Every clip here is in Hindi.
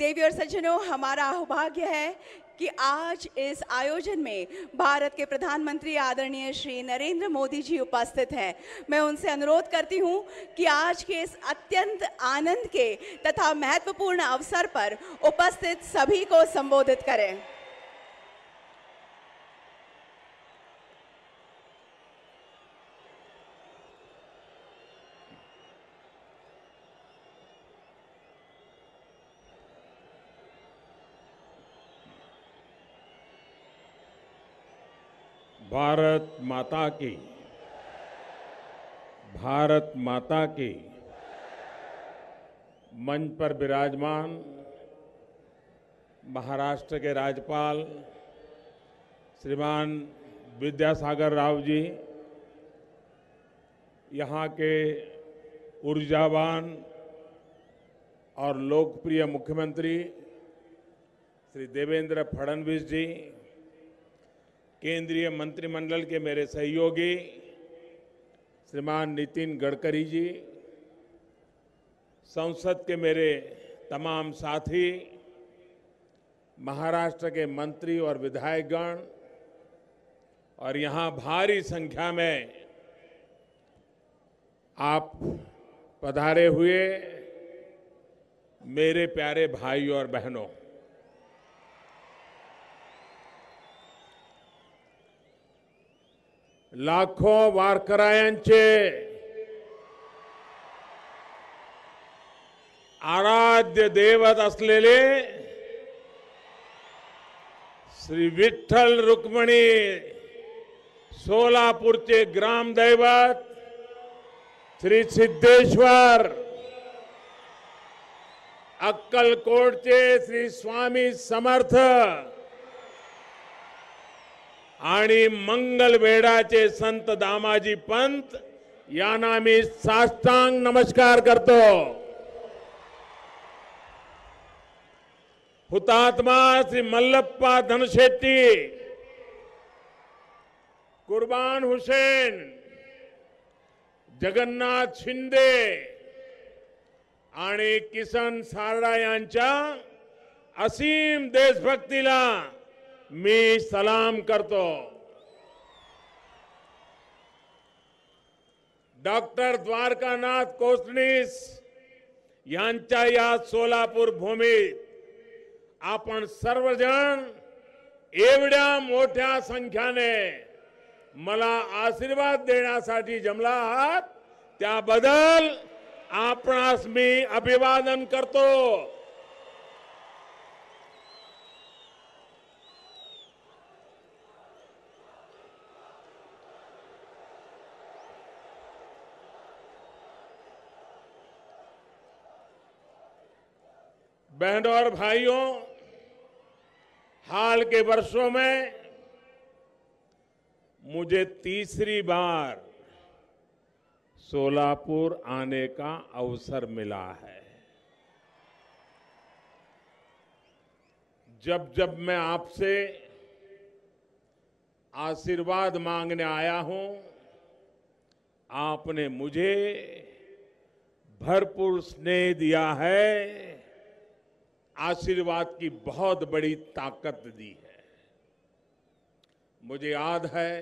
देवी और सज्जनों, हमारा सौभाग्य है कि आज इस आयोजन में भारत के प्रधानमंत्री आदरणीय श्री नरेंद्र मोदी जी उपस्थित हैं। मैं उनसे अनुरोध करती हूं कि आज के इस अत्यंत आनंद के तथा महत्वपूर्ण अवसर पर उपस्थित सभी को संबोधित करें। भारत माता की मंच पर विराजमान महाराष्ट्र के राज्यपाल श्रीमान विद्यासागर राव जी, यहाँ के ऊर्जावान और लोकप्रिय मुख्यमंत्री श्री देवेंद्र फडणवीस जी, केंद्रीय मंत्रिमंडल के मेरे सहयोगी श्रीमान नितिन गडकरी जी, संसद के मेरे तमाम साथी, महाराष्ट्र के मंत्री और विधायकगण और यहाँ भारी संख्या में आप पधारे हुए मेरे प्यारे भाइयों और बहनों, लाखों वारकऱ्यांचे आराध्य दैवत असलेले श्री विठ्ठल रुक्मिणी सोलापूरचे ग्रामदैवत श्री सिद्धेश्वर, अक्कलकोटचे श्री स्वामी समर्थ आणि मंगलवेढाचे संत दामाजी पंत यांना मी साष्टांग नमस्कार करतो। हुतात्मा श्री मल्लप्पा धनशेट्टी, कुर्बान हुसेन, जगन्नाथ शिंदे आणि किसन सारडा यांच्या असीम देशभक्तीला मी सलाम करतो। डॉक्टर द्वारकानाथ कोसनीस यांच्या या सोलापूर भूमीत आपण सर्वजण एवढ्या मोठ्या संख्येने मला आशीर्वाद देण्यासाठी जमला आहात, त्याबद्दल आपणास मी अभिवादन करतो। बहनों और भाइयों, हाल के वर्षों में मुझे तीसरी बार सोलापुर आने का अवसर मिला है। जब जब मैं आपसे आशीर्वाद मांगने आया हूं, आपने मुझे भरपूर स्नेह दिया है, आशीर्वाद की बहुत बड़ी ताकत दी है। मुझे याद है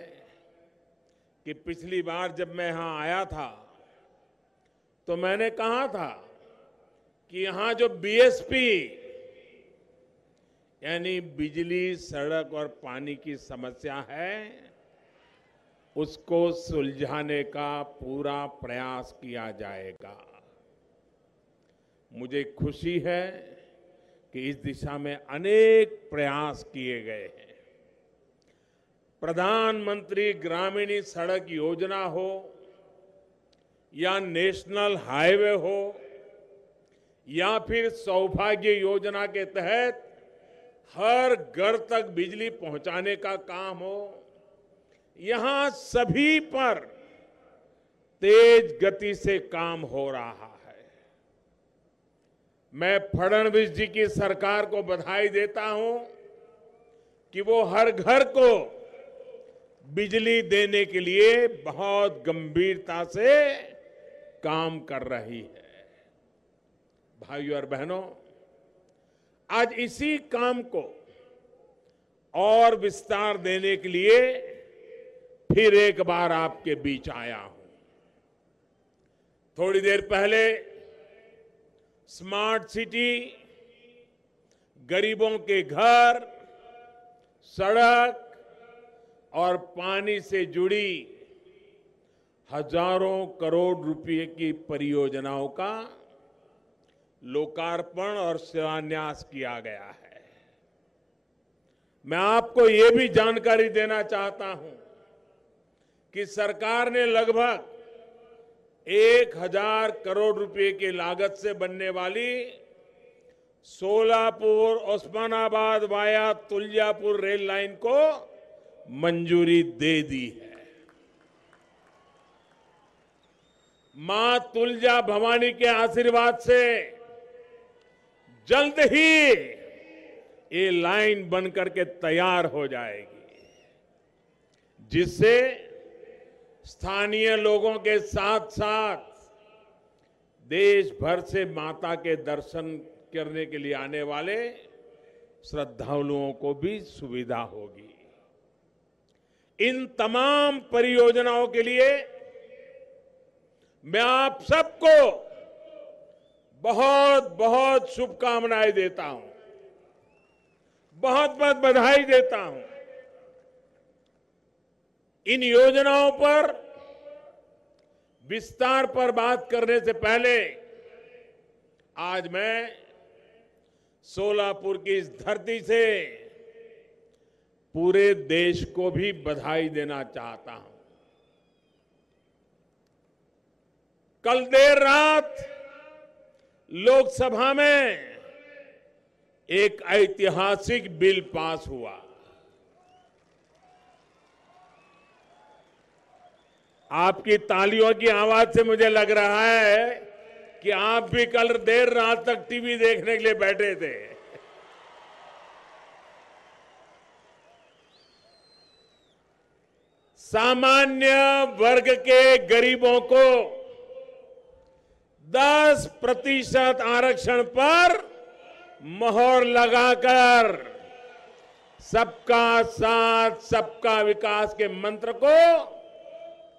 कि पिछली बार जब मैं यहां आया था तो मैंने कहा था कि यहां जो बीएसपी यानी बिजली, सड़क और पानी की समस्या है, उसको सुलझाने का पूरा प्रयास किया जाएगा। मुझे खुशी है कि इस दिशा में अनेक प्रयास किए गए हैं। प्रधानमंत्री ग्रामीण सड़क योजना हो या नेशनल हाईवे हो या फिर सौभाग्य योजना के तहत हर घर तक बिजली पहुंचाने का काम हो, यहां सभी पर तेज गति से काम हो रहा है। मैं फडणवीस जी की सरकार को बधाई देता हूं कि वो हर घर को बिजली देने के लिए बहुत गंभीरता से काम कर रही है। भाइयों और बहनों, आज इसी काम को और विस्तार देने के लिए फिर एक बार आपके बीच आया हूं। थोड़ी देर पहले स्मार्ट सिटी, गरीबों के घर, सड़क और पानी से जुड़ी हजारों करोड़ रुपए की परियोजनाओं का लोकार्पण और शिलान्यास किया गया है। मैं आपको ये भी जानकारी देना चाहता हूं कि सरकार ने लगभग 1000 करोड़ रुपए की लागत से बनने वाली Solapur Osmanabad via Tuljapur rail line को मंजूरी दे दी है। मां तुलजा भवानी के आशीर्वाद से जल्द ही ये लाइन बनकर के तैयार हो जाएगी, जिससे स्थानीय लोगों के साथ साथ देश भर से माता के दर्शन करने के लिए आने वाले श्रद्धालुओं को भी सुविधा होगी। इन तमाम परियोजनाओं के लिए मैं आप सबको बहुत बहुत शुभकामनाएं देता हूं, बहुत बहुत बधाई देता हूं। इन योजनाओं पर विस्तार पर बात करने से पहले आज मैं सोलापुर की इस धरती से पूरे देश को भी बधाई देना चाहता हूं। कल देर रात लोकसभा में एक ऐतिहासिक बिल पास हुआ। आपकी तालियों की आवाज से मुझे लग रहा है कि आप भी कल देर रात तक टीवी देखने के लिए बैठे थे। सामान्य वर्ग के गरीबों को 10% आरक्षण पर मोहर लगाकर सबका साथ सबका विकास के मंत्र को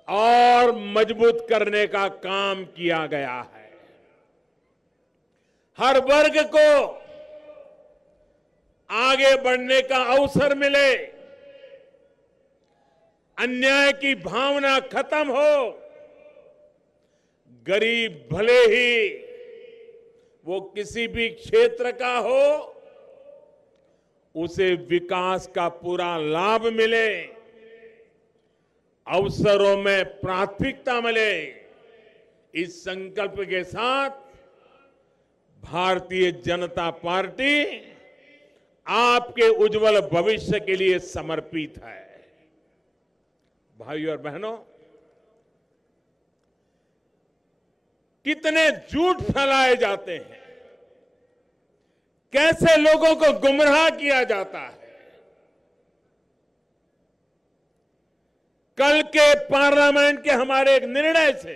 और मजबूत करने का काम किया गया है। हर वर्ग को आगे बढ़ने का अवसर मिले, अन्याय की भावना खत्म हो, गरीब भले ही वो किसी भी क्षेत्र का हो, उसे विकास का पूरा लाभ मिले, अवसरों में प्राथमिकता मिले। इस संकल्प के साथ भारतीय जनता पार्टी आपके उज्जवल भविष्य के लिए समर्पित है। भाइयों और बहनों, कितने झूठ फैलाए जाते हैं, कैसे लोगों को गुमराह किया जाता है। कल के पार्लियामेंट के हमारे एक निर्णय से,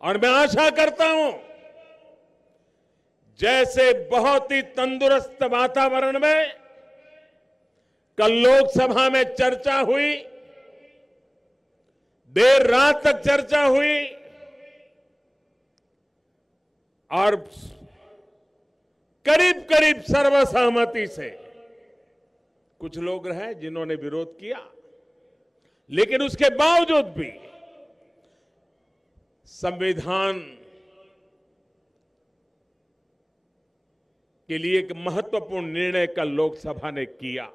और मैं आशा करता हूं जैसे बहुत ही तंदुरुस्त वातावरण में कल लोकसभा में चर्चा हुई, देर रात तक चर्चा हुई और करीब करीब सर्वसहमति से, कुछ लोग रहे जिन्होंने विरोध किया, लेकिन उसके बावजूद भी संविधान के लिए एक महत्वपूर्ण निर्णय कल लोकसभा ने किया।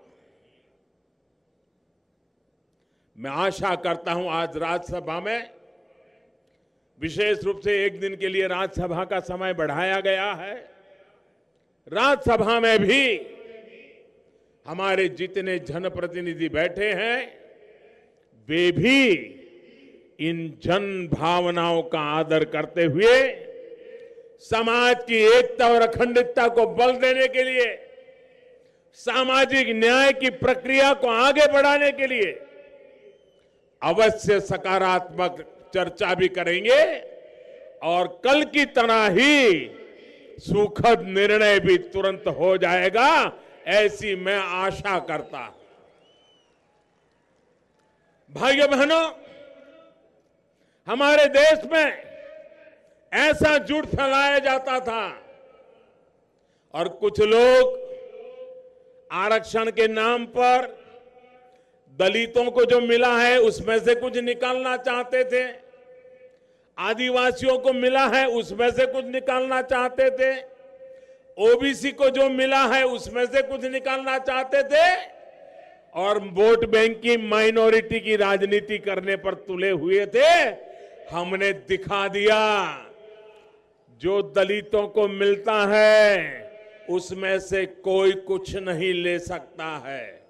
मैं आशा करता हूं आज राज्यसभा में, विशेष रूप से एक दिन के लिए राज्यसभा का समय बढ़ाया गया है, राज्यसभा में भी हमारे जितने जनप्रतिनिधि बैठे हैं वे भी इन जन भावनाओं का आदर करते हुए समाज की एकता और अखंडता को बल देने के लिए, सामाजिक न्याय की प्रक्रिया को आगे बढ़ाने के लिए अवश्य सकारात्मक चर्चा भी करेंगे और कल की तरह ही सुखद निर्णय भी तुरंत हो जाएगा, ऐसी मैं आशा करता हूं। भाइयों बहनों, हमारे देश में ऐसा झूठ फैलाया जाता था और कुछ लोग आरक्षण के नाम पर दलितों को जो मिला है उसमें से कुछ निकालना चाहते थे, आदिवासियों को मिला है उसमें से कुछ निकालना चाहते थे, ओबीसी को जो मिला है उसमें से कुछ निकालना चाहते थे और वोट बैंक की माइनॉरिटी की राजनीति करने पर तुले हुए थे। हमने दिखा दिया, जो दलितों को मिलता है उसमें से कोई कुछ नहीं ले सकता है,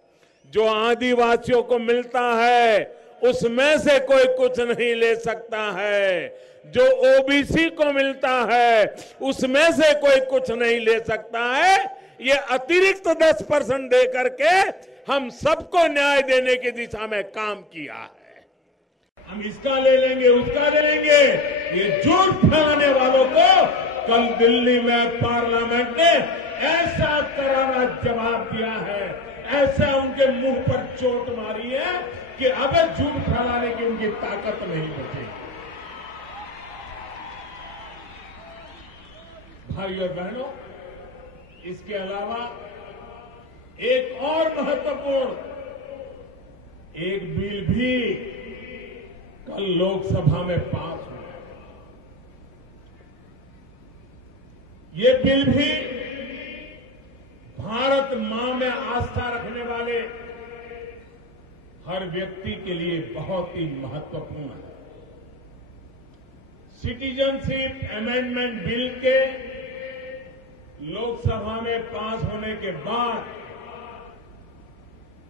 जो आदिवासियों को मिलता है उसमें से कोई कुछ नहीं ले सकता है, जो ओबीसी को मिलता है उसमें से कोई कुछ नहीं ले सकता है। ये अतिरिक्त 10% दे करके हम सबको न्याय देने की दिशा में काम किया है। हम इसका ले लेंगे, उसका ले लेंगे, ये झूठ फैलाने वालों को कल दिल्ली में पार्लियामेंट ने ऐसा करारा जवाब दिया है, ऐसा उनके मुंह पर चोट मारी है कि अब झूठ फैलाने की उनकी ताकत नहीं बचेगी। भाइयों और बहनों, इसके अलावा एक और महत्वपूर्ण एक बिल भी कल लोकसभा में पास हुआ। ये बिल भी भारत मां में आस्था रखने वाले हर व्यक्ति के लिए बहुत ही महत्वपूर्ण है। सिटीजनशिप अमेंडमेंट बिल के लोकसभा में पास होने के बाद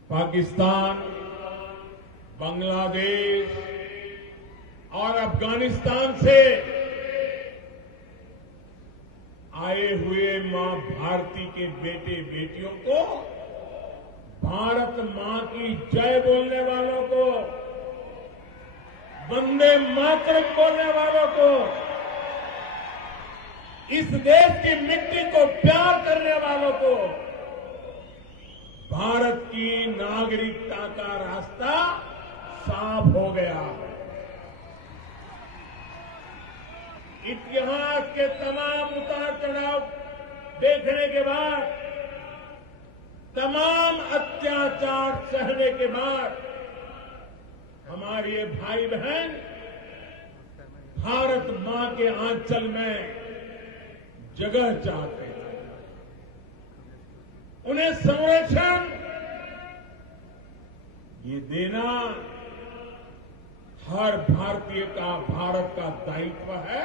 पाकिस्तान, बांग्लादेश और अफगानिस्तान से आए हुए मां भारती के बेटे बेटियों को, भारत मां की जय बोलने वालों को, वंदे मातरम बोलने वालों को, इस देश की मिट्टी को प्यार करने वालों को भारत की नागरिकता का रास्ता साफ हो गया है। इतिहास के तमाम उतार चढ़ाव देखने के बाद, तमाम अत्याचार सहने के बाद हमारे ये भाई बहन भारत मां के आंचल में जगह चाहते हैं। उन्हें संरक्षण ये देना हर भारतीय का, भारत का दायित्व है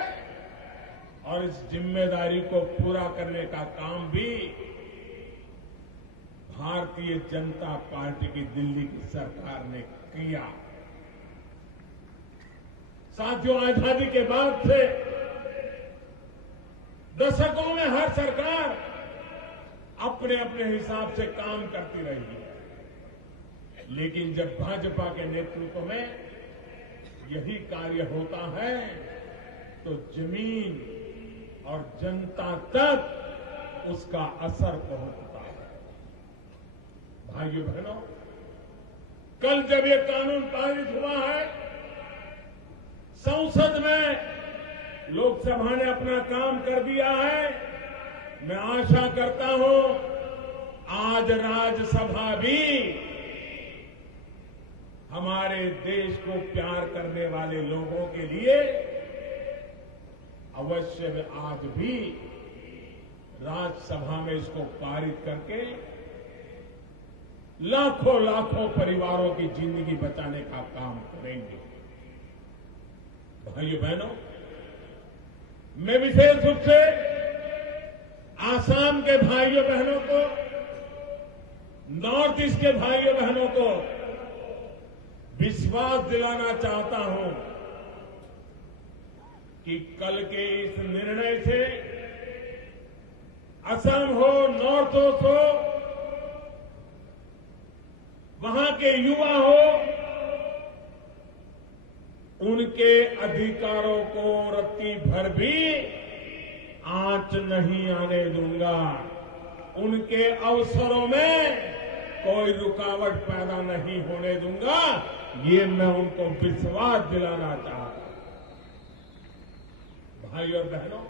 और इस जिम्मेदारी को पूरा करने का काम भी भारतीय जनता पार्टी की दिल्ली की सरकार ने किया। साथियों, आजादी के बाद से दशकों में हर सरकार अपने अपने हिसाब से काम करती रही है, लेकिन जब भाजपा के नेतृत्व में यही कार्य होता है तो जमीन और जनता तक उसका असर पहुंचता है। भाइयों बहनों, कल जब ये कानून पारित हुआ है, संसद में लोकसभा ने अपना काम कर दिया है। मैं आशा करता हूं आज राज्यसभा भी हमारे देश को प्यार करने वाले लोगों के लिए अवश्य में आज भी राज्यसभा में इसको पारित करके लाखों लाखों परिवारों की जिंदगी बचाने का काम करेंगे। भाइयों बहनों, मैं विशेष रूप से आसाम के भाइयों बहनों को, नॉर्थ ईस्ट के भाइयों बहनों को विश्वास दिलाना चाहता हूं कि कल के इस निर्णय से असम हो, नॉर्थ ईस्ट हो, वहां के युवा हो, उनके अधिकारों को रत्ती भर भी आंच नहीं आने दूंगा। उनके अवसरों में कोई रुकावट पैदा नहीं होने दूंगा। ये मैं उनको विश्वास दिलाना चाहता हूं। भाई और बहनों,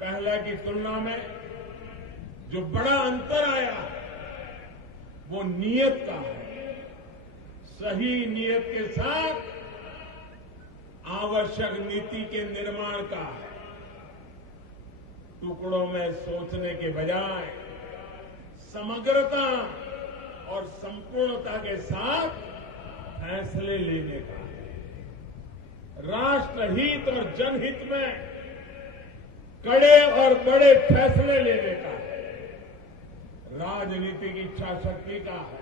पहले की तुलना में जो बड़ा अंतर आया वो नीयत का है। सही नीयत के साथ आवश्यक नीति के निर्माण का है। टुकड़ों में सोचने के बजाय समग्रता और संपूर्णता के साथ फैसले लेने का है। राष्ट्रहित और जनहित में कड़े और बड़े फैसले लेने का है। राजनीतिक इच्छा शक्ति का है।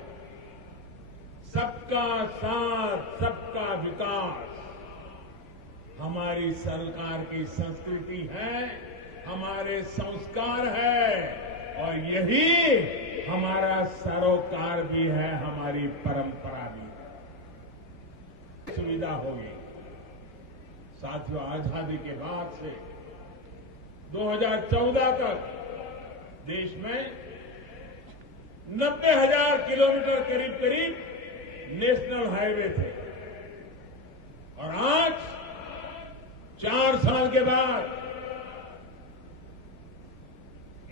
सबका साथ, सबका विकास हमारी सरकार की संस्कृति है, हमारे संस्कार है और यही हमारा सरोकार भी है, हमारी परंपरा भी है। सुविधा होगी। साथियों, आजादी के बाद से 2014 तक देश में 90,000 किलोमीटर करीब करीब नेशनल हाईवे थे और आज 4 साल के बाद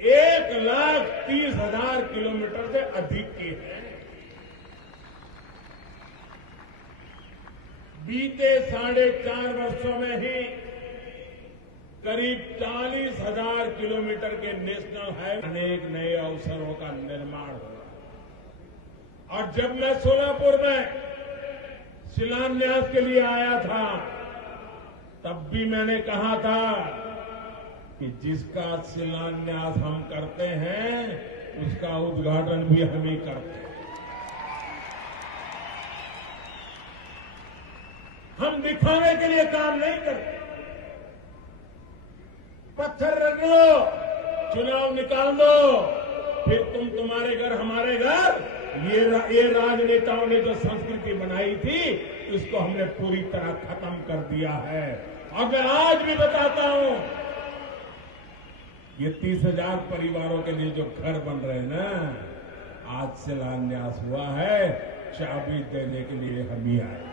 1,30,000 किलोमीटर से अधिक के हैं। बीते 4.5 वर्षों में ही करीब 40,000 किलोमीटर के नेशनल हाईवे, अनेक नए अवसरों का निर्माण हुआ। और जब मैं सोलापुर में शिलान्यास के लिए आया था, तब भी मैंने कहा था कि जिसका शिलान्यास हम करते हैं उसका उद्घाटन भी हम ही करते हैं। हम दिखाने के लिए काम नहीं करते। पत्थर रख लो, चुनाव निकाल दो, फिर तुम्हारे घर हमारे घर, ये राजनेताओं ने जो संस्कृति बनाई थी उसको हमने पूरी तरह खत्म कर दिया है। और मैं आज भी बताता हूं, ये 30,000 परिवारों के लिए जो घर बन रहे हैं ना, आज शिलान्यास हुआ है, चाबी देने के लिए हम ही आए।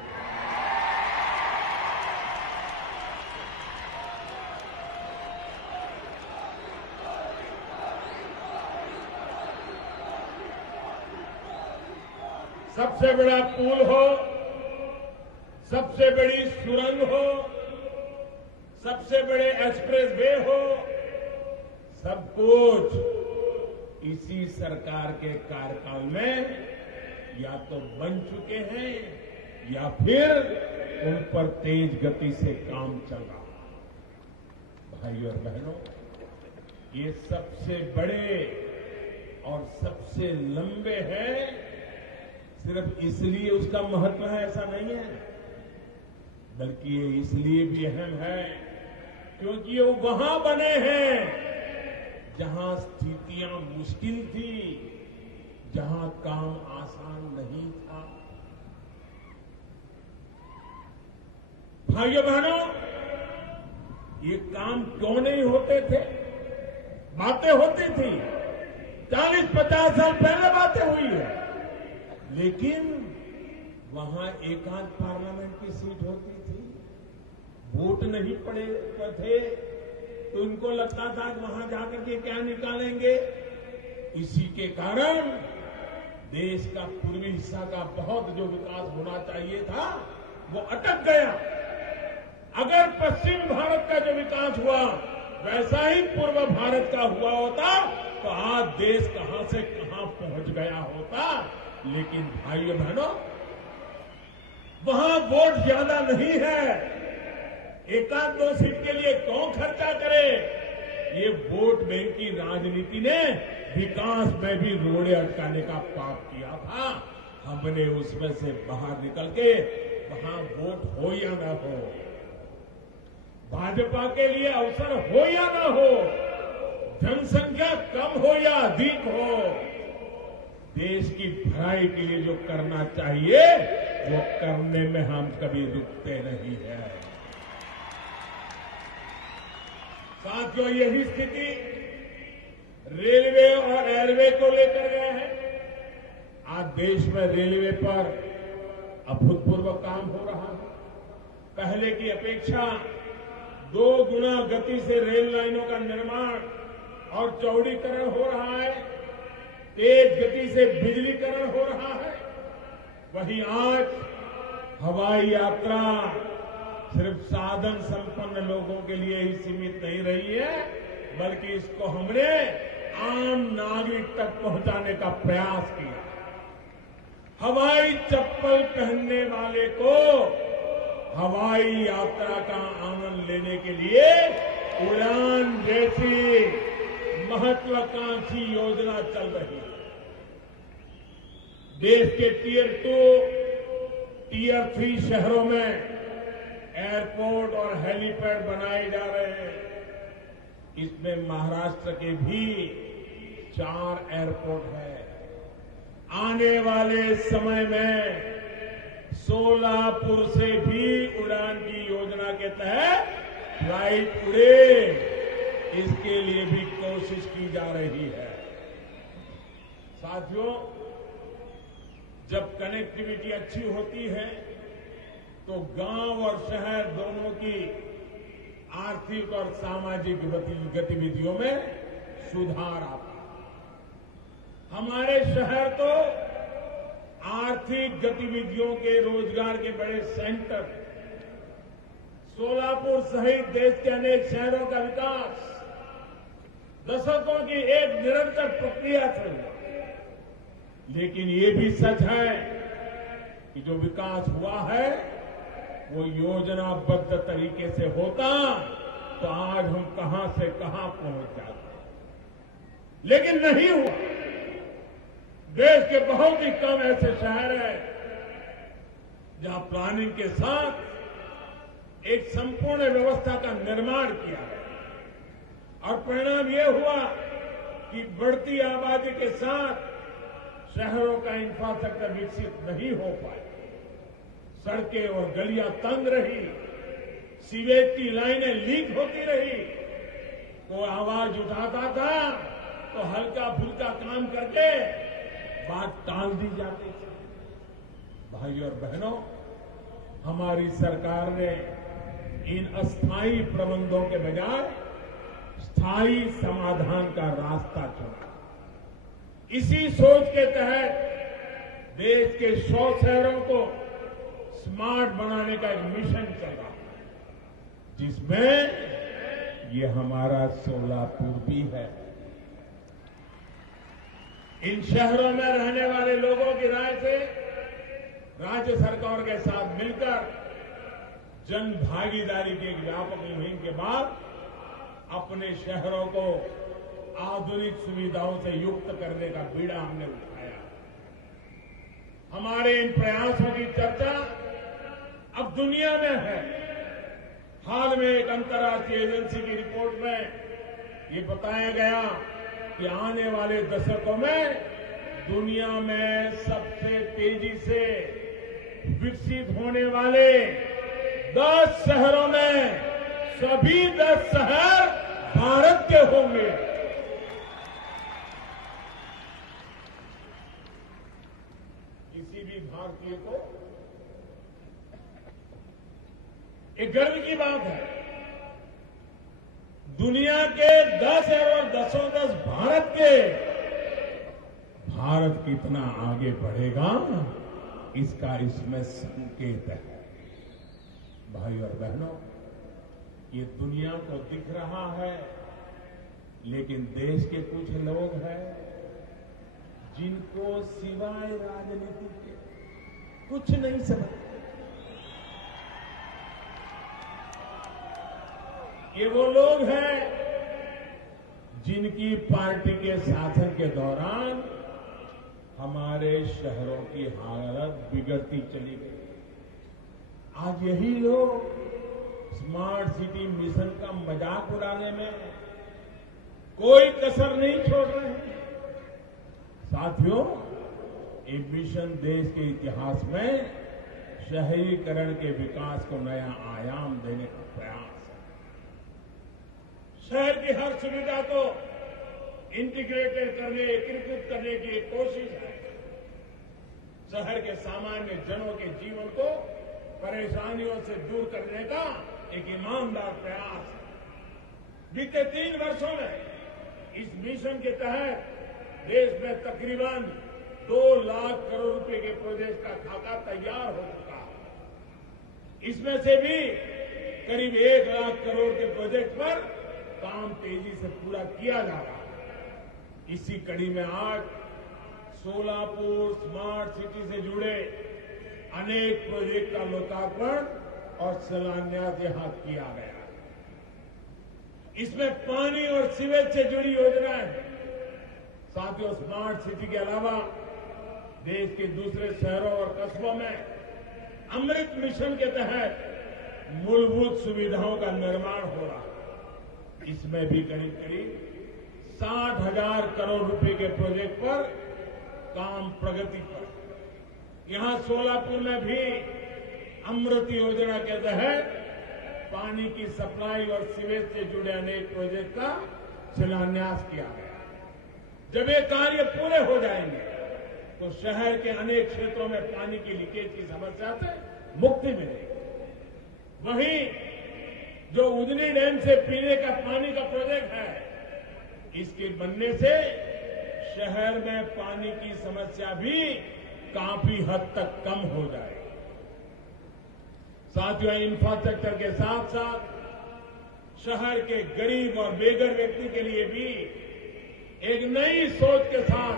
सबसे बड़ा पुल हो, सबसे बड़ी सुरंग हो, सबसे बड़े एक्सप्रेस वे हो, सब कुछ इसी सरकार के कार्यकाल में या तो बन चुके हैं या फिर उन पर तेज गति से काम चल रहा है। भाइयों और बहनों, ये सबसे बड़े और सबसे लंबे हैं। सिर्फ इसलिए उसका महत्व है ऐसा नहीं है, बल्कि ये इसलिए भी अहम है क्योंकि वो वहां बने हैं जहां स्थितियां मुश्किल थी, जहां काम आसान नहीं था। भाइयों बहनों, ये काम क्यों नहीं होते थे? बातें होती थी, 40-50 साल पहले बातें हुई है, लेकिन वहां एकांत पार्लियामेंट की सीट होती थी, वोट नहीं पड़े थे, तो इनको लगता था कि वहां जाकर के क्या निकालेंगे। इसी के कारण देश का पूर्वी हिस्सा का बहुत जो विकास होना चाहिए था वो अटक गया। अगर पश्चिम भारत का जो विकास हुआ वैसा ही पूर्व भारत का हुआ होता तो आज देश कहां से कहां पहुंच गया होता। लेकिन भाइयों बहनों, वहां वोट ज्यादा नहीं है, एकाध 2 सीट के लिए कौन खर्चा करे। ये वोट बैंक की राजनीति ने विकास में भी रोड़े अटकाने का पाप किया था। हमने उसमें से बाहर निकल के वहां वोट हो या ना हो, भाजपा के लिए अवसर हो या ना हो, जनसंख्या कम हो या अधिक हो, देश की भलाई के लिए जो करना चाहिए वो करने में हम कभी रुकते नहीं है। साथियों, यही स्थिति रेलवे और एयरवे को लेकर गए हैं। आज देश में रेलवे पर अभूतपूर्व काम हो रहा है। पहले की अपेक्षा 2 गुना गति से रेल लाइनों का निर्माण और चौड़ीकरण हो रहा है। तेज गति से बिजलीकरण हो रहा है। वहीं आज हवाई यात्रा सिर्फ साधन संपन्न लोगों के लिए ही सीमित नहीं रही है, बल्कि इसको हमने आम नागरिक तक पहुंचाने का प्रयास किया। हवाई चप्पल पहनने वाले को हवाई यात्रा का आनंद लेने के लिए उड़ान जैसी महत्वाकांक्षी योजना चल रही है। देश के टियर 2, टियर 3 शहरों में एयरपोर्ट और हेलीपैड बनाए जा रहे हैं। इसमें महाराष्ट्र के भी 4 एयरपोर्ट हैं। आने वाले समय में सोलापुर से भी उड़ान की योजना के तहत फ्लाइट उड़े, इसके लिए भी कोशिश की जा रही है। साथियों, जब कनेक्टिविटी अच्छी होती है तो गांव और शहर दोनों की आर्थिक और सामाजिक गतिविधियों में सुधार आता है। हमारे शहर तो आर्थिक गतिविधियों के, रोजगार के बड़े सेंटर। सोलापुर सहित देश के अनेक शहरों का विकास दशकों की एक निरंतर प्रक्रिया से हुआ। लेकिन ये भी सच है कि जो विकास हुआ है वो योजनाबद्ध तरीके से होता तो आज हम कहां से कहां पहुंच जाते। लेकिन नहीं हुआ। देश के बहुत ही कम ऐसे शहर हैं जहां प्लानिंग के साथ एक संपूर्ण व्यवस्था का निर्माण किया है और परिणाम यह हुआ कि बढ़ती आबादी के साथ शहरों का इंफ्रास्ट्रक्चर विकसित नहीं हो पाया। सड़कें और गलियां तंग रही, सीवेज की लाइनें लीक होती रही। कोई आवाज उठाता था तो हल्का फुल्का काम करके बात टाल दी जाती थी। भाई और बहनों, हमारी सरकार ने इन अस्थायी प्रबंधों के बजाय स्थायी समाधान का रास्ता चुना। इसी सोच के तहत देश के 100 शहरों को स्मार्ट बनाने का एक मिशन चल रहा है, जिसमें ये हमारा सोलापुर भी है। इन शहरों में रहने वाले लोगों की राय से राज्य सरकार के साथ मिलकर जन भागीदारी की एक व्यापक मुहिम के बाद अपने शहरों को आधुनिक सुविधाओं से युक्त करने का बीड़ा हमने उठाया। हमारे इन प्रयासों की चर्चा अब दुनिया में है। हाल में एक अंतर्राष्ट्रीय एजेंसी की रिपोर्ट में ये बताया गया कि आने वाले दशकों में दुनिया में सबसे तेजी से विकसित होने वाले 10 शहरों में सभी 10 शहर भारत के होंगे। किसी भी भारतीय को एक गर्व की बात है। दुनिया के 10 और 10 भारत के। भारत कितना आगे बढ़ेगा इसका इसमें संकेत है। भाई और बहनों, ये दुनिया को दिख रहा है, लेकिन देश के कुछ लोग हैं जिनको सिवाय राजनीति के कुछ नहीं समझते। ये वो लोग हैं जिनकी पार्टी के शासन के दौरान हमारे शहरों की हालत बिगड़ती चली गई। आज यही लोग स्मार्ट सिटी मिशन का मजाक उड़ाने में कोई कसर नहीं छोड़ रहे हैं। साथियों, ये मिशन देश के इतिहास में शहरीकरण के विकास को नया आयाम देने का प्रयास है। शहर की हर सुविधा को इंटीग्रेटेड करने, एकीकृत करने की एक कोशिश है। शहर के सामान्य जनों के जीवन को परेशानियों से दूर करने का एक ईमानदार प्रयास है। बीते 3 वर्षों में इस मिशन के तहत देश में तकरीबन 2 लाख करोड़ रुपए के प्रोजेक्ट का खाका तैयार हो चुका है। इसमें से भी करीब 1 लाख करोड़ के प्रोजेक्ट पर काम तेजी से पूरा किया जा रहा है। इसी कड़ी में आज सोलापुर स्मार्ट सिटी से जुड़े अनेक प्रोजेक्ट का लोकार्पण और शिलान्यास यहां किया गया है। इसमें पानी और सीवेज से जुड़ी योजनाएं हैं। साथियों, स्मार्ट सिटी के अलावा देश के दूसरे शहरों और कस्बों में अमृत मिशन के तहत मूलभूत सुविधाओं का निर्माण हो रहा है। इसमें भी करीब करीब 60,000 करोड़ रुपए के प्रोजेक्ट पर काम प्रगति पर। यहां सोलापुर में भी अमृत योजना के तहत पानी की सप्लाई और सीवेज से जुड़े अनेक प्रोजेक्ट का शिलान्यास किया गया। जब ये कार्य पूरे हो जाएंगे तो शहर के अनेक क्षेत्रों में पानी की लीकेज की समस्या से मुक्ति मिलेगी। वहीं जो उजनी डैम से पीने का पानी का प्रोजेक्ट है, इसके बनने से शहर में पानी की समस्या भी काफी हद तक कम हो जाएगी। साथियों, इंफ्रास्ट्रक्चर के साथ साथ शहर के गरीब और बेघर व्यक्ति के लिए भी एक नई सोच के साथ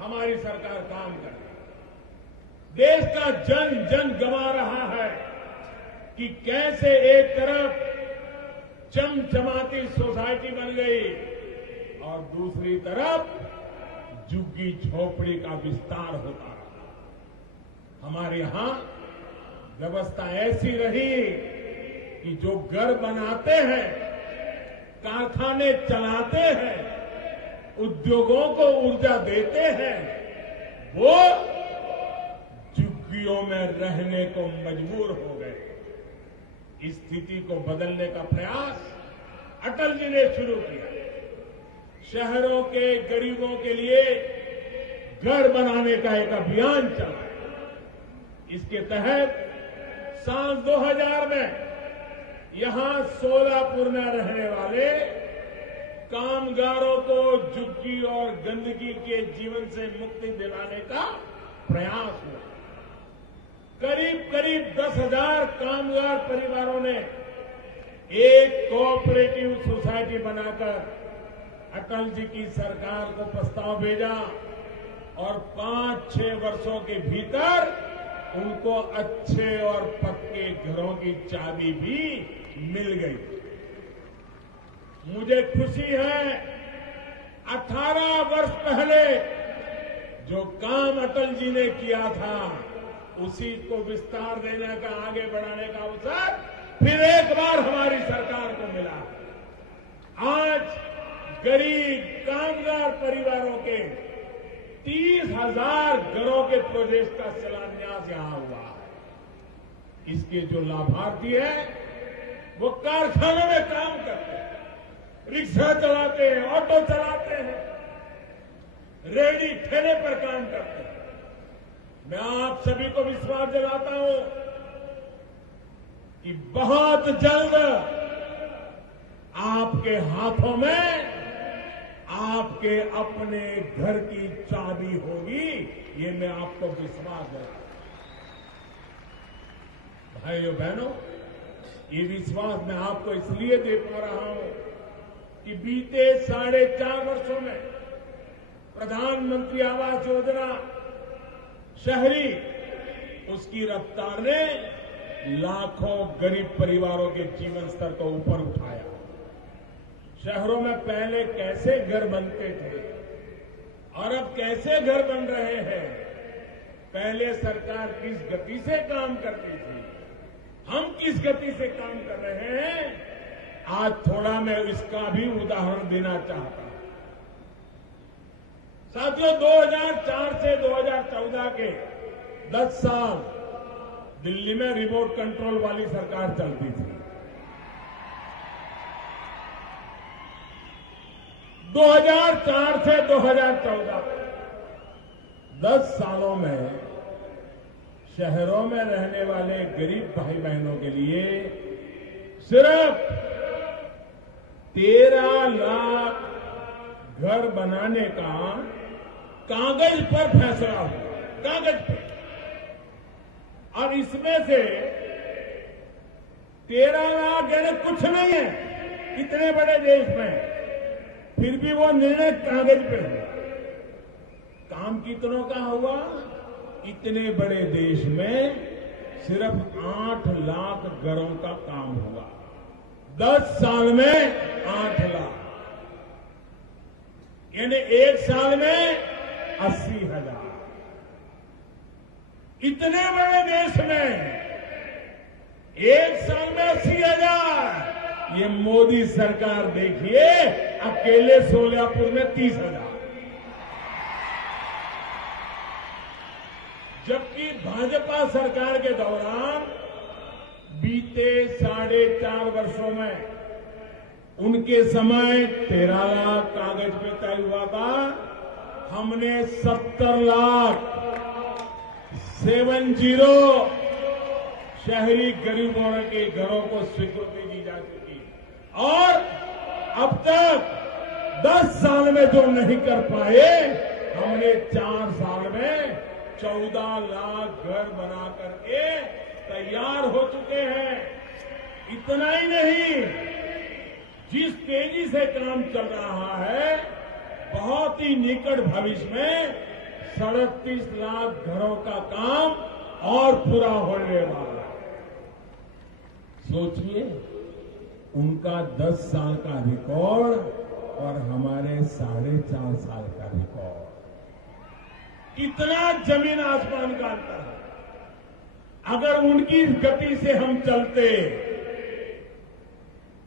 हमारी सरकार काम कर रही है। देश का जन जन गवा रहा है कि कैसे एक तरफ चमचमाती सोसाइटी बन गई और दूसरी तरफ झुग्गी झोपड़ी का विस्तार होता रहा। हमारे यहां व्यवस्था ऐसी रही कि जो घर बनाते हैं, कारखाने चलाते हैं, उद्योगों को ऊर्जा देते हैं, वो झुग्गियों में रहने को मजबूर हो गए। इस स्थिति को बदलने का प्रयास अटल जी ने शुरू किया। शहरों के गरीबों के लिए घर बनाने का एक अभियान चला। इसके तहत साल 2000 में यहां सोलापुर में रहने वाले कामगारों को झुग्गी और गंदगी के जीवन से मुक्ति दिलाने का प्रयास हुआ। करीब 10,000 कामगार परिवारों ने एक कोऑपरेटिव सोसाइटी बनाकर अटल जी की सरकार को प्रस्ताव भेजा और 5-6 वर्षों के भीतर उनको अच्छे और पक्के घरों की चाबी भी मिल गई। मुझे खुशी है, 18 वर्ष पहले जो काम अटल जी ने किया था, उसी को विस्तार देने का, आगे बढ़ाने का अवसर फिर एक बार हमारी सरकार को मिला। आज गरीब कामगार परिवारों के 30,000 घरों के प्रोजेक्ट का शिलान्यास यहां हुआ है। इसके जो लाभार्थी हैं, वो कारखानों में काम करते हैं, रिक्शा चलाते हैं, ऑटो चलाते हैं, रेहड़ी ठेले पर काम करते हैं। मैं आप सभी को विश्वास दिलाता हूं कि बहुत जल्द आपके हाथों में आपके अपने घर की चाबी होगी, ये मैं आपको विश्वास दिलाता हूं। भाइयों बहनों, ये विश्वास मैं आपको इसलिए दे पा रहा हूं कि बीते 4.5 वर्षों में प्रधानमंत्री आवास योजना शहरी, उसकी रफ्तार ने लाखों गरीब परिवारों के जीवन स्तर को ऊपर उठाया। शहरों में पहले कैसे घर बनते थे और अब कैसे घर बन रहे हैं, पहले सरकार किस गति से काम करती थी, हम किस गति से काम कर रहे हैं, आज थोड़ा मैं इसका भी उदाहरण देना चाहता हूं। साथियों, 2004 से 2014 के 10 साल दिल्ली में रिमोट कंट्रोल वाली सरकार चलती थी। 2004 से 2014 10 सालों में शहरों में रहने वाले गरीब भाई बहनों के लिए सिर्फ 13 लाख घर बनाने का कागज पर फैसला हुआ, कागज पर। और इसमें से 13 लाख यानी कुछ नहीं है इतने बड़े देश में, फिर भी वो निर्णय कागज पे हुआ। काम कितनों का हुआ? इतने बड़े देश में सिर्फ 8 लाख घरों का काम हुआ। 10 साल में 8 लाख, यानी एक साल में 80,000। इतने बड़े देश में एक साल में 80,000। ये मोदी सरकार देखिए अकेले सोलापुर में 30,000। जबकि भाजपा सरकार के दौरान बीते 4.5 वर्षों में उनके समय 13 लाख कागज पे तय हुआ था। हमने 70 लाख 70 शहरी गरीबों के घरों को स्वीकृति दी जा चुकी, और अब तक 10 साल में जो नहीं कर पाए, हमने 4 साल में 14 लाख घर बना करके तैयार हो चुके हैं। इतना ही नहीं, जिस तेजी से काम चल रहा है, बहुत ही निकट भविष्य में 37 लाख घरों का काम और पूरा होने वाला है। सोचिए, उनका 10 साल का रिकॉर्ड और हमारे 4.5 साल का रिकॉर्ड, कितना जमीन आसमान का अंतर है। अगर उनकी गति से हम चलते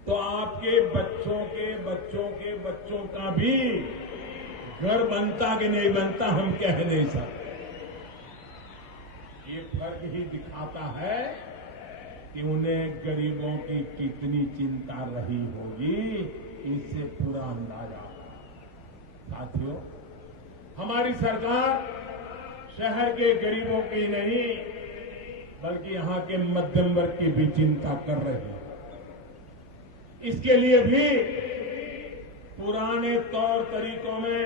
तो आपके बच्चों के बच्चों के बच्चों का भी घर बनता कि नहीं बनता हम कह नहीं सकते। ये फर्क ही दिखाता है कि उन्हें गरीबों की कितनी चिंता रही होगी, इससे पूरा अंदाजा। साथियों, हमारी सरकार शहर के गरीबों की नहीं बल्कि यहां के मध्यम वर्ग की भी चिंता कर रही है। इसके लिए भी पुराने तौर तरीकों में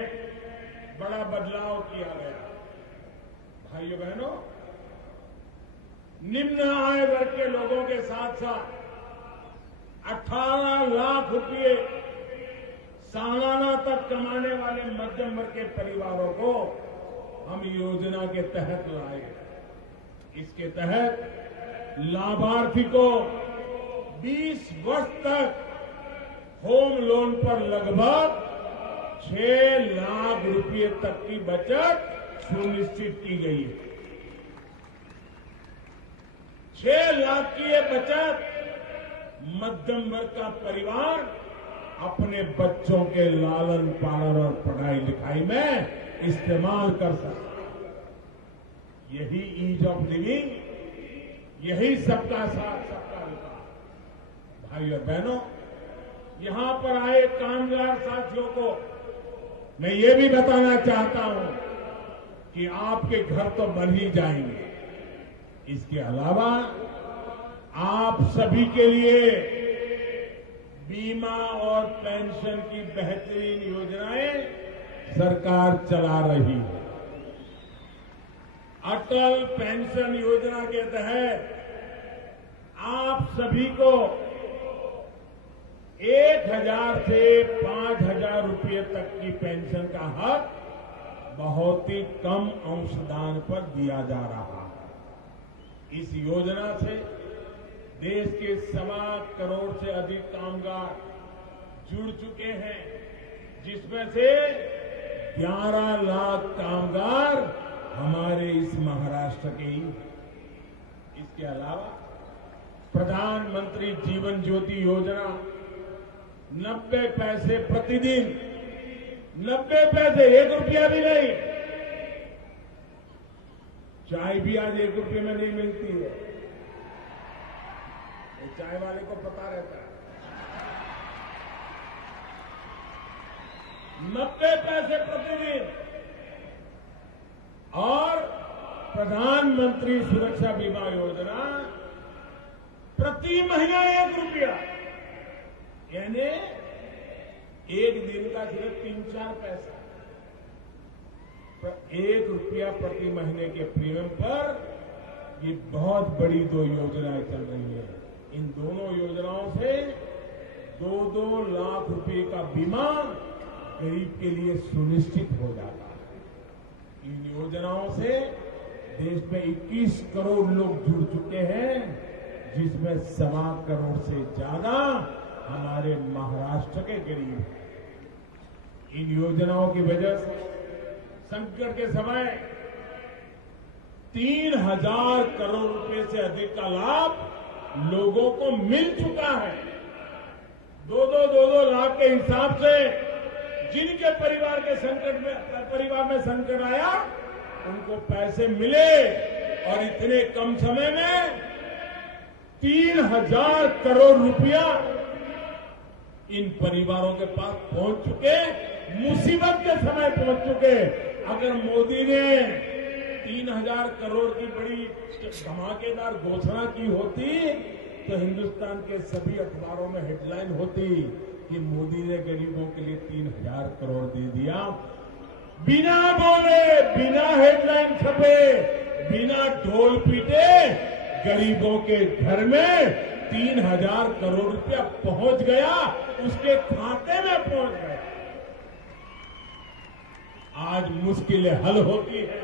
बड़ा बदलाव किया गया। भाइयों बहनों, निम्न आय वर्ग के लोगों के साथ साथ 18 लाख रुपए सालाना तक कमाने वाले मध्यम वर्ग के परिवारों को हम योजना के तहत लाए। इसके तहत लाभार्थी को 20 वर्ष तक होम लोन पर लगभग 6 लाख रुपए तक की बचत सुनिश्चित की गई है। 6 लाख की ये बचत मध्यम वर्ग का परिवार अपने बच्चों के लालन पालन और पढ़ाई लिखाई में इस्तेमाल कर सकता है। यही ईज ऑफ लिविंग, यही सबका साथ सबका विकास। भाई और बहनों, यहां पर आए कामगार साथियों को मैं ये भी बताना चाहता हूं कि आपके घर तो बन ही जाएंगे। इसके अलावा आप सभी के लिए बीमा और पेंशन की बेहतरीन योजनाएं सरकार चला रही है। अटल पेंशन योजना के तहत आप सभी को 1,000 से 5,000 रुपये तक की पेंशन का हक बहुत ही कम अंशदान पर दिया जा रहा है। इस योजना से देश के 1.25 करोड़ से अधिक कामगार जुड़ चुके हैं, जिसमें से 11 लाख कामगार हमारे इस महाराष्ट्र के ही। इसके अलावा प्रधानमंत्री जीवन ज्योति योजना 90 पैसे प्रतिदिन, 90 पैसे, 1 रुपया भी नहीं। चाय भी आज 1 रुपये में नहीं मिलती है, चाय वाले को पता रहता है। 90 पैसे प्रतिदिन और प्रधानमंत्री सुरक्षा बीमा योजना प्रति महीना 1 रुपया, यानी एक दिन का सिर्फ 3-4 पैसा, 1 रुपया प्रति महीने के प्रीमियम पर ये बहुत बड़ी 2 योजनाएं चल रही है। इन दोनों योजनाओं से 2-2 लाख रुपए का बीमा गरीब के लिए सुनिश्चित हो जाता है। इन योजनाओं से देश में 21 करोड़ लोग जुड़ चुके हैं, जिसमें 1.25 करोड़ से ज्यादा हमारे महाराष्ट्र के गरीब हैं। इन योजनाओं की वजह से संकट के समय 3,000 करोड़ रुपए से अधिक का लाभ लोगों को मिल चुका है। 2-2 लाख के हिसाब से जिनके परिवार में संकट आया उनको पैसे मिले, और इतने कम समय में 3,000 करोड़ रुपया इन परिवारों के पास पहुंच चुके, मुसीबत के समय पहुंच चुके। अगर मोदी ने 3,000 करोड़ की बड़ी धमाकेदार घोषणा की होती तो हिंदुस्तान के सभी अखबारों में हेडलाइन होती कि मोदी ने गरीबों के लिए 3,000 करोड़ दे दिया। बिना बोले, बिना हेडलाइन छपे, बिना ढोल पीटे गरीबों के घर में 3,000 करोड़ रुपया पहुंच गया, उसके खाते में पहुंच गया। आज मुश्किलें हल होती है,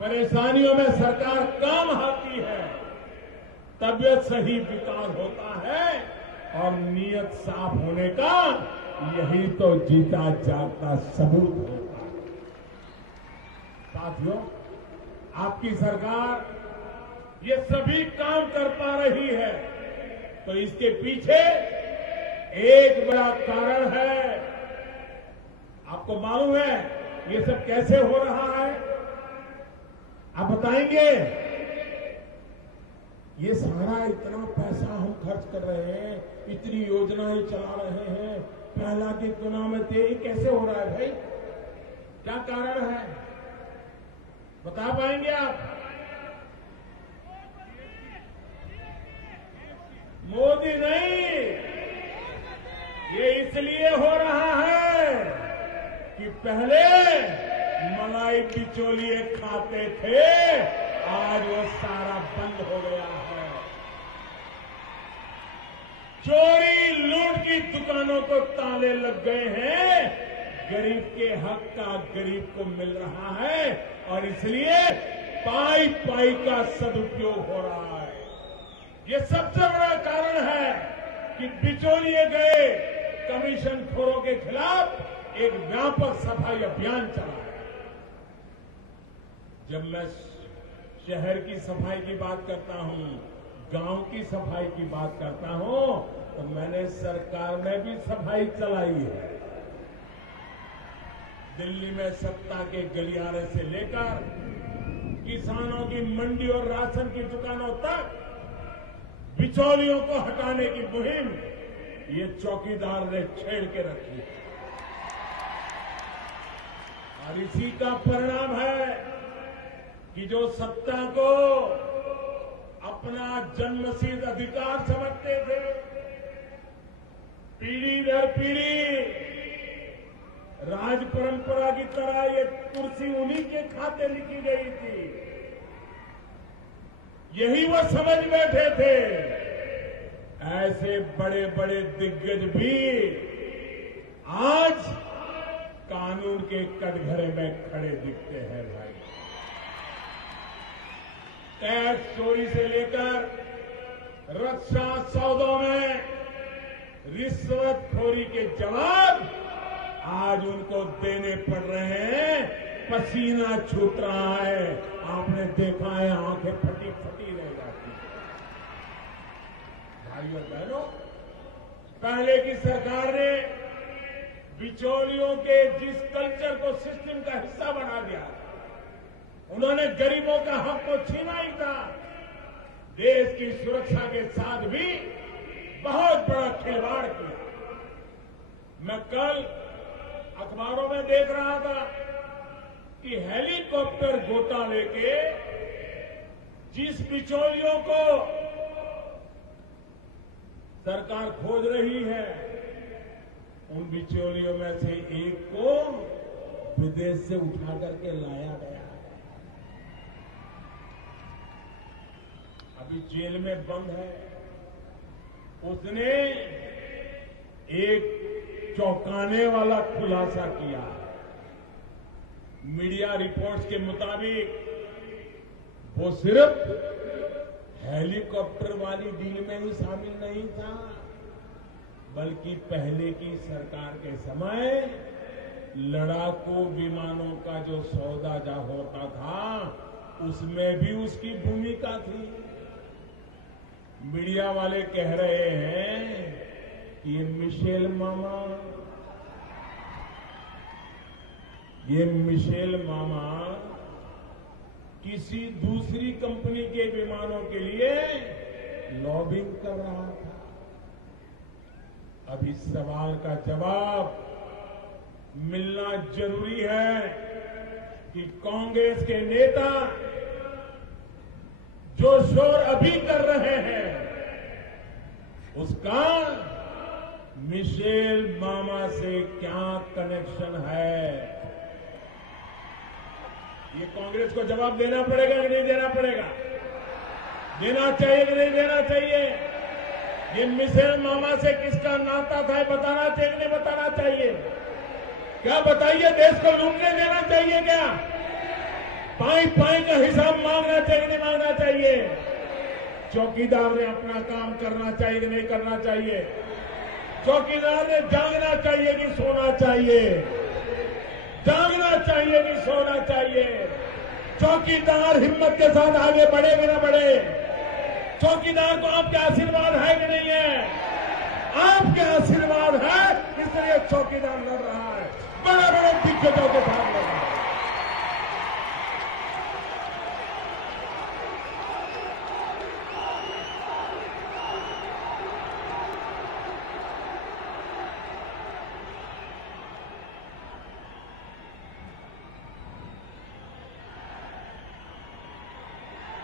परेशानियों में सरकार काम आती है, तबियत सही विकास होता है, और नीयत साफ होने का यही तो जीता जागता सबूत होता है। साथियों, आपकी सरकार ये सभी काम कर पा रही है तो इसके पीछे एक बड़ा कारण है। आपको मालूम है ये सब कैसे हो रहा है? आप बताएंगे? ये सारा इतना पैसा हम खर्च कर रहे हैं, इतनी योजनाएं चला रहे हैं, पहला की तुलना में ये कैसे हो रहा है भाई? क्या कारण है? बता पाएंगे आप? मोदी नहीं, ये इसलिए हो रहा है कि पहले मलाई बिचौलिए खाते थे, आज वो सारा बंद हो गया है। चोरी लूट की दुकानों को ताले लग गए हैं, गरीब के हक का गरीब को मिल रहा है, और इसलिए पाई पाई का सदुपयोग हो रहा है। ये सबसे बड़ा कारण है कि बिचौलिए गए कमीशन खोरों के खिलाफ एक व्यापक सफाई अभियान चला है। जब मैं शहर की सफाई की बात करता हूं, गांव की सफाई की बात करता हूं, तो मैंने सरकार में भी सफाई चलाई है। दिल्ली में सत्ता के गलियारे से लेकर किसानों की मंडी और राशन की दुकानों तक बिचौलियों को हटाने की मुहिम ये चौकीदार ने छेड़ के रखी है, और इसी का परिणाम है कि जो सत्ता को अपना जन्मसिद्ध अधिकार समझते थे, पीढ़ी दर पीढ़ी राज परंपरा की तरह ये कुर्सी उन्हीं के खाते लिखी गई थी, यही वो समझ बैठे थे। ऐसे बड़े बड़े दिग्गज भी आज कानून के कटघरे में खड़े दिखते हैं भाई। टैक्स चोरी से लेकर रक्षा सौदों में रिश्वतखोरी के जवाब आज उनको देने पड़ रहे हैं। पसीना छूट रहा है, आपने देखा है, आंखें फटी फटी रह जाती है। भाइयों बहनों, पहले की सरकार ने बिचौलियों के जिस कल्चर को सिस्टम का हिस्सा बना दिया, उन्होंने गरीबों का हक को छीना ही था। देश की सुरक्षा के साथ भी बहुत बड़ा खिलवाड़ किया। मैं कल अखबारों में देख रहा था कि हेलीकॉप्टर घोटाले के जिस बिचौलियों को सरकार खोज रही है, उन बिचौलियों में से एक को विदेश से उठा करके लाया गया है। अभी जेल में बंद है। उसने एक चौंकाने वाला खुलासा किया है। मीडिया रिपोर्ट्स के मुताबिक वो सिर्फ हेलीकॉप्टर वाली डील में ही शामिल नहीं था, बल्कि पहले की सरकार के समय लड़ाकू विमानों का जो सौदा जा होता था, उसमें भी उसकी भूमिका थी। मीडिया वाले कह रहे हैं कि ये मिशेल मामा किसी दूसरी कंपनी के विमानों के लिए लॉबिंग कर रहा था। अब इस सवाल का जवाब मिलना जरूरी है कि कांग्रेस के नेता जो शोर अभी कर रहे हैं, उसका मिशेल मामा से क्या कनेक्शन है, ये कांग्रेस को जवाब देना पड़ेगा कि नहीं देना पड़ेगा? देना चाहिए कि नहीं देना चाहिए? ये मिशेल मामा से किसका नाता था, बताना चाहिए कि नहीं बताना चाहिए? क्या बताइए, देश को लूटने देना चाहिए क्या? पाई पाई का हिसाब मांगना चाहिए कि नहीं मांगना चाहिए? चौकीदार ने अपना काम करना चाहिए कि नहीं करना चाहिए? चौकीदार ने जागना चाहिए कि सोना चाहिए? जागना चाहिए कि सोना चाहिए? चौकीदार हिम्मत के साथ आगे बढ़े कि न बढ़े? चौकीदार को आपके आशीर्वाद है कि नहीं है? आपके आशीर्वाद है, इसलिए चौकीदार लड़ रहा है, बड़े बड़े दिग्गजों के साथ लड़ रहा है।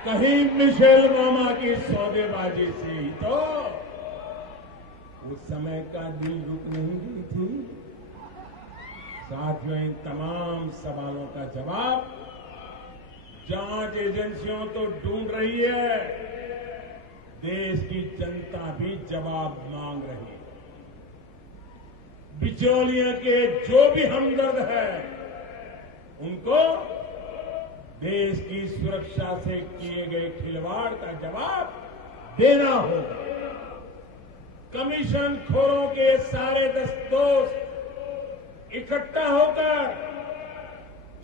कहीं मिशेल मामा की सौदेबाजी से ही तो उस समय का दिल रुक नहीं गई थी। साथियों, इन तमाम सवालों का जवाब जांच एजेंसियों तो ढूंढ रही है, देश की जनता भी जवाब मांग रही है। बिचौलियों के जो भी हमदर्द है, उनको देश की सुरक्षा से किए गए खिलवाड़ का जवाब देना होगा। कमीशन खोरों के सारे दोस्त इकट्ठा होकर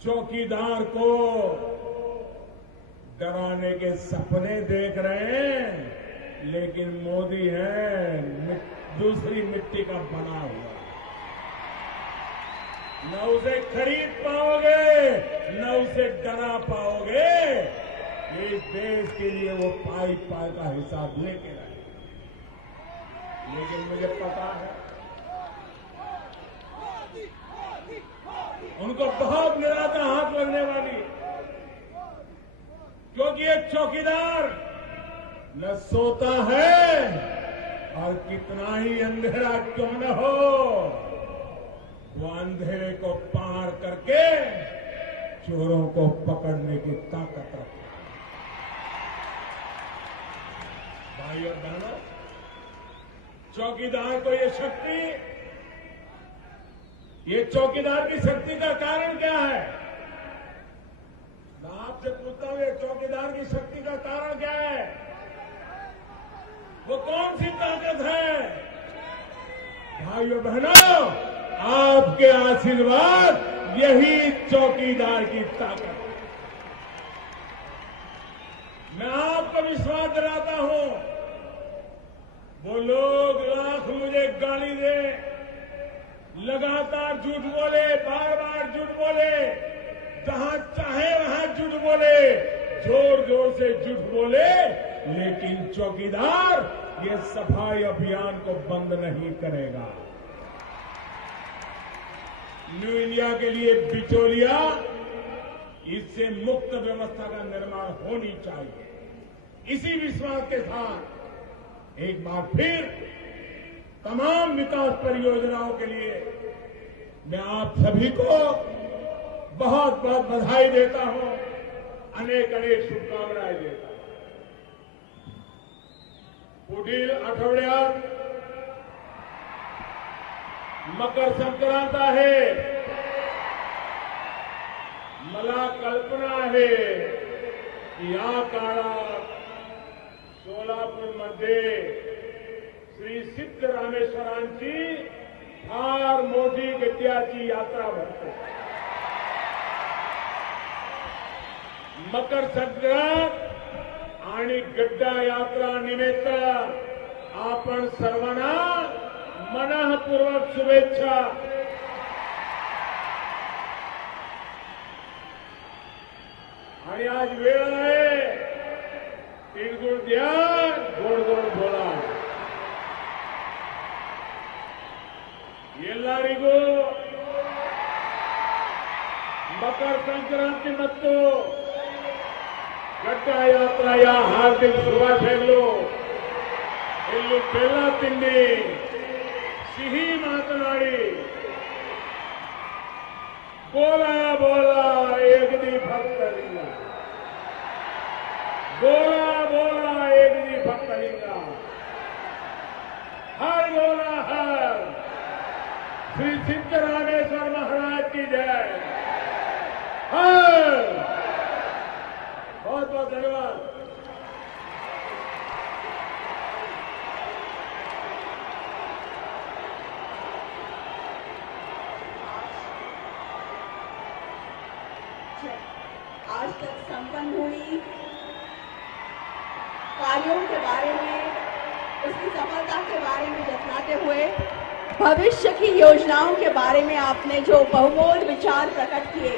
चौकीदार को डराने के सपने देख रहे हैं, लेकिन मोदी है दूसरी मिट्टी का बना हुआ। न उसे खरीद पाओगे, न उसे डरा पाओगे। इस देश के लिए वो पाई पाई का हिसाब लेके रहे। लेकिन मुझे पता है उनको बहुत निराशा हाथ लगने वाली, क्योंकि ये चौकीदार न सोता है, और कितना ही अंधेरा क्यों न हो, वो अंधेरे को पार करके चोरों को पकड़ने की ताकत रखता है। भाई और बहनों, चौकीदार को ये चौकीदार की शक्ति का कारण क्या है? मैं आपसे पूछता हूं, ये चौकीदार की शक्ति का कारण क्या है? वो कौन सी ताकत है? भाइयों बहनों, आपके आशीर्वाद यही चौकीदार की ताकत है। मैं आपको विश्वास दिलाता हूं, वो लोग लाख मुझे गाली दे, लगातार झूठ बोले, बार बार झूठ बोले, जहां चाहे वहां झूठ बोले, जोर जोर से झूठ बोले, लेकिन चौकीदार ये सफाई अभियान को बंद नहीं करेगा। न्यू इंडिया के लिए बिचौलिया, इससे मुक्त व्यवस्था का निर्माण होनी चाहिए। इसी विश्वास के साथ एक बार फिर तमाम विकास परियोजनाओं के लिए मैं आप सभी को बहुत बहुत बधाई देता हूं, अनेक अनेक शुभकामनाएं देता हूं। पुढील आठवड्यात मकर संक्रांत आहे। मला कल्पना आहे की या काळात सोलापूरमध्ये श्री सिद्धरामेश्वरांची फार मोठी गड्ड्याची यात्रा भरते। मकर संक्रांत आणि गड्डा यात्रा निमित्त आपण सर्वांना मनःपूर्वक शुभेच्छा। आणि आज वेळ आहे, तिळगुळ द्या, गोड गोड बोला। ಎಲ್ಲರಿಗೂ ಮಕರ ಸಂಕ್ರಾಂತಿ ಮತ್ತು ಗಡ್ಡಾ ಯಾತ್ರೆಯ ಹಾರ್ದಿಕ ಶುಭಾಶಯಗಳು। ಎಳ್ಳು ಬೆಲ್ಲ ತಿಂಡಿ, ಸಿಹಿ ಮಾತನಾಡಿ, ಬೋಲ ಬೋಲ ಏಕದಿ ಭಕ್ತಲಿಂಗ, ಬೋಲ ಬೋಲ ಏಕದಿ ಭಕ್ತಲಿಂಗ, ಹರ್ ಬೋಲ ಹರ್ श्री सिद्धरामेश्वर महाराज की जय। बहुत बहुत धन्यवाद। आज तक संपन्न हुई कार्यों के बारे में, उसकी सफलता के बारे में जतलाते हुए भविष्य की योजनाओं के बारे में आपने जो बहुमूल्य विचार प्रकट किए,